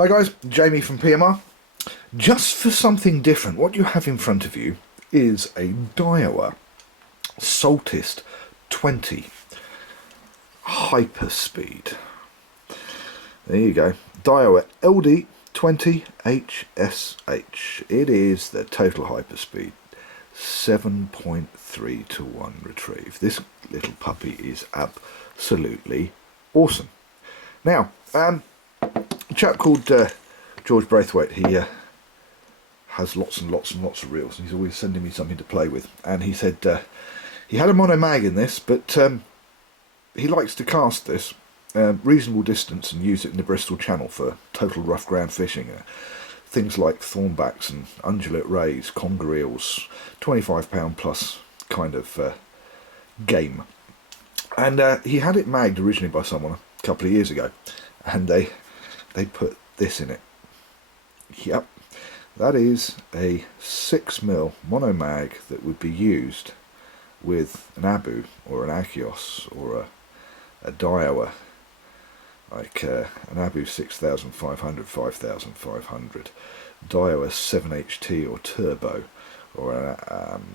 Hi guys, Jamie from PMR. Just for something different, what you have in front of you is a Daiwa Saltist 20 Hyperspeed. There you go, Daiwa LD 20 HSH. It is the total hyperspeed 7.3 to 1 retrieve. This little puppy is absolutely awesome. Now, a chap called George Braithwaite, he has lots and lots and lots of reels, and he's always sending me something to play with. And he said he had a mono mag in this, but he likes to cast this reasonable distance and use it in the Bristol Channel for total rough ground fishing. Things like thornbacks and undulate rays, conger eels, 25 pound plus kind of game. And he had it magged originally by someone a couple of years ago, and they put this in it. Yep, that is a 6mm mono mag that would be used with an Abu or an Achios or a Daiwa, like an Abu 6500, 5500, Daiwa 7HT or Turbo, or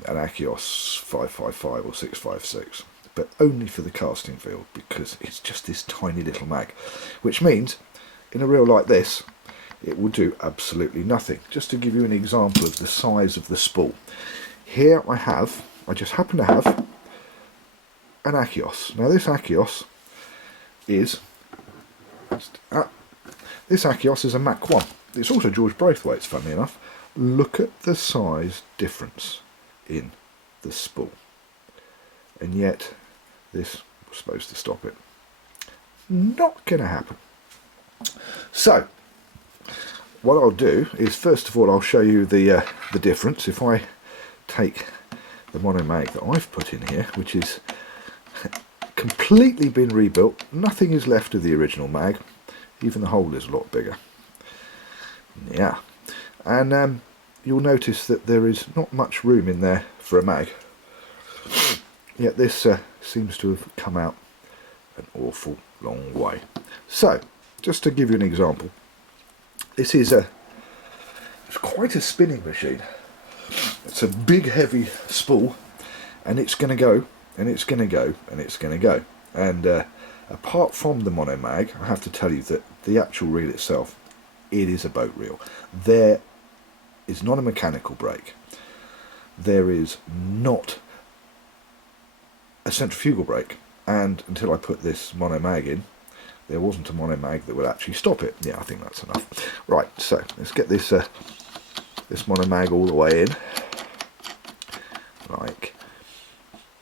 an Achios 555 or 656. But only for the casting field, because it's just this tiny little mag, which means in a reel like this it will do absolutely nothing. Just to give you an example of the size of the spool, here I just happen to have an Achios. Now this Achios is a Mach 1. It's also George Braithwaite's, funnily enough. Look at the size difference in the spool, and yet this was supposed to stop it. Not going to happen. So what I'll do is, first of all, I'll show you the difference. If I take the mono mag that I've put in here, which is completely been rebuilt, nothing is left of the original mag, even the hole is a lot bigger. Yeah, and you'll notice that there is not much room in there for a mag, yet this seems to have come out an awful long way. So just to give you an example, this is it's quite a spinning machine. It's a big heavy spool, and it's going to go, and it's going to go, and it's going to go. And apart from the mono mag, I have to tell you that the actual reel itself, it is a boat reel. There is not a mechanical brake. There is not a centrifugal brake. And until I put this mono mag in, there wasn't a mono mag that would actually stop it. Yeah, I think that's enough. Right, so let's get this this mono mag all the way in, like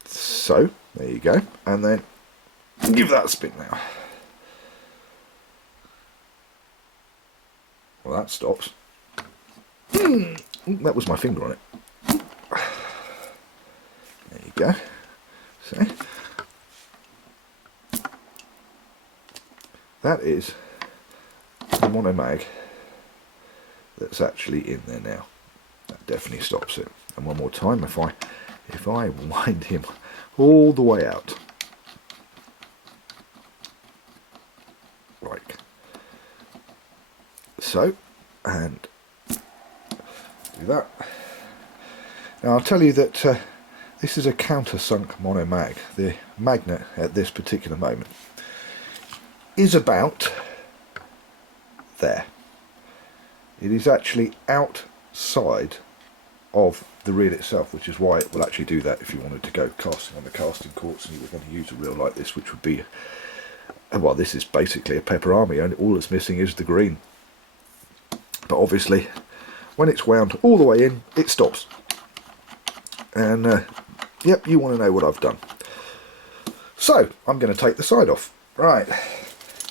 so. There you go, and then give that a spin now. Well, that stops. That was my finger on it. There you go. See, that is the mono mag that's actually in there now. That definitely stops it. And one more time, if I wind him all the way out, like so, and do that. Now I'll tell you that this is a countersunk mono mag. The magnet at this particular moment is about there. It is actually outside of the reel itself, which is why it will actually do that if you wanted to go casting on the casting courts and you were going to use a reel like this, which would be, well, this is basically a Pepper Army, and all it's missing is the green. But obviously when it's wound all the way in, it stops. And yep, you want to know what I've done. So I'm going to take the side off. Right,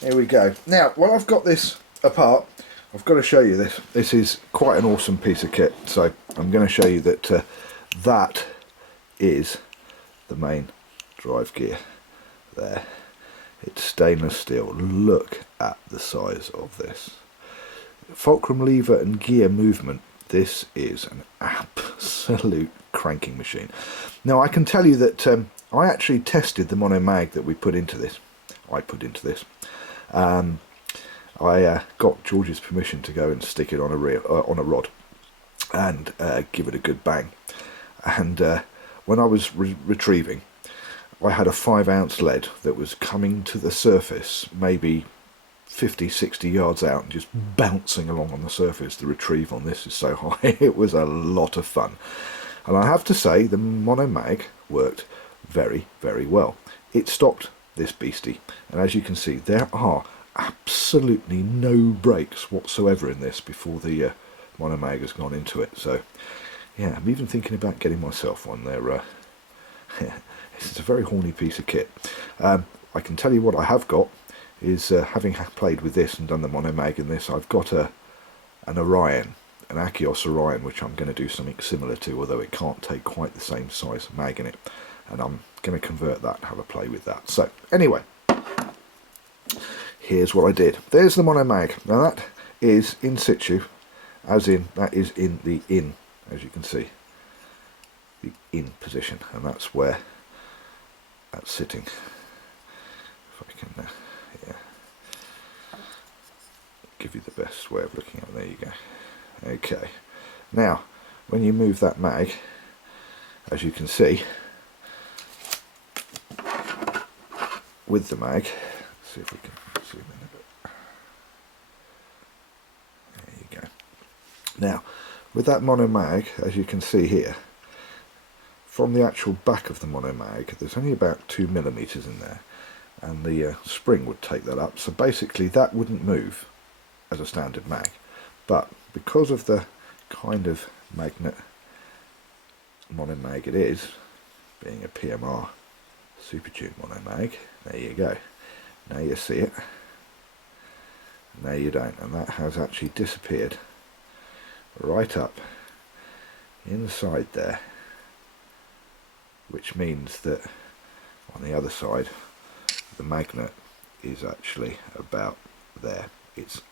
here we go. Now, while I've got this apart, I've got to show you this. This is quite an awesome piece of kit. So I'm going to show you that that is the main drive gear there. It's stainless steel. Look at the size of this. Fulcrum lever and gear movement. This is an absolute cranking machine. Now I can tell you that I actually tested the mono mag that we put into this. I I got George's permission to go and stick it on a on a rod and give it a good bang. And when I was retrieving, I had a 5-ounce lead that was coming to the surface, maybe 50, 60 yards out, and just bouncing along on the surface. The retrieve on this is so high. It was a lot of fun. And I have to say, the mono mag worked very, very well. It stopped this beastie. And as you can see, there are absolutely no breaks whatsoever in this before the mono mag has gone into it. So, yeah, I'm even thinking about getting myself one there. It's a very horny piece of kit. I can tell you what I have got is, having played with this and done the mono mag in this, I've got an Orion, an Achios Orion, which I'm going to do something similar to, although it can't take quite the same size mag in it. And I'm going to convert that and have a play with that. So, anyway, here's what I did. There's the mono mag. Now that is in situ, as in, that is in the in, as you can see, the in position, and that's where that's sitting. If I can, yeah, give you the best way of looking at it. There you go. Okay. Now, when you move that mag, as you can see, with the mag, let's see if we can zoom in a bit. There you go. Now, with that mono mag, as you can see here, from the actual back of the mono mag, there's only about 2mm in there, and the spring would take that up. So basically that wouldn't move as a standard mag, but because of the kind of magnet mono mag it is, being a PMR Super Tune mono mag, there you go. Now you see it, now you don't, and that has actually disappeared right up inside there, which means that on the other side the magnet is actually about there. It's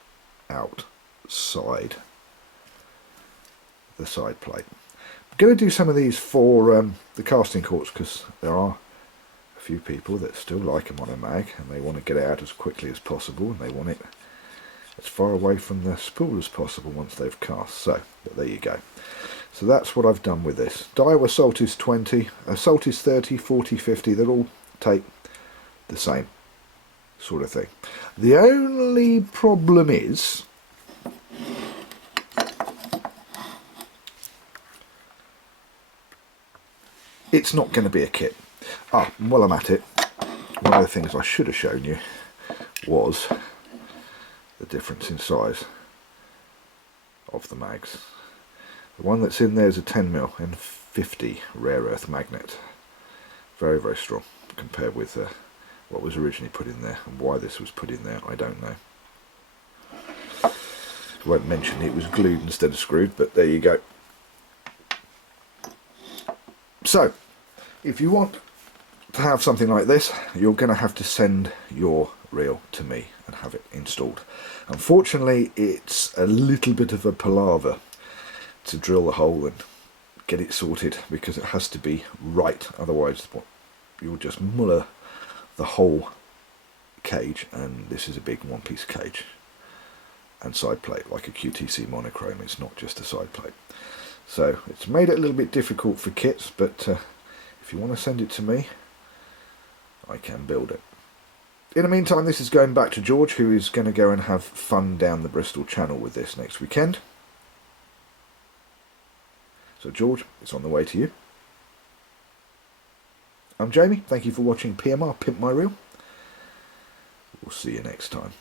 outside the side plate. I'm going to do some of these for the casting courts, because there are a few people that still like a mono mag and they want to get it out as quickly as possible, and they want it as far away from the spool as possible once they've cast. So, but there you go. So that's what I've done with this. Daiwa Saltist 20, Saltist 30, 40, 50, they'll all take the same sort of thing. The only problem is it's not going to be a kit. While I'm at it, one of the things I should have shown you was the difference in size of the mags. The one that's in there is a 10mm and 50 rare earth magnet. Very, very strong compared with what was originally put in there, and why this was put in there I don't know. I won't mention it was glued instead of screwed, but there you go. So, if you want to have something like this, you're going to have to send your reel to me and have it installed. Unfortunately, it's a little bit of a palaver to drill the hole and get it sorted, because it has to be right, otherwise you'll just muller the whole cage, and this is a big one-piece cage and side plate, like a QTC monochrome. It's not just a side plate, so it's made it a little bit difficult for kits, but if you want to send it to me, I can build it. In the meantime, this is going back to George, who is going to go and have fun down the Bristol Channel with this next weekend. So George, it's on the way to you. I'm Jamie, thank you for watching PMR, Pimp My Reel. We'll see you next time.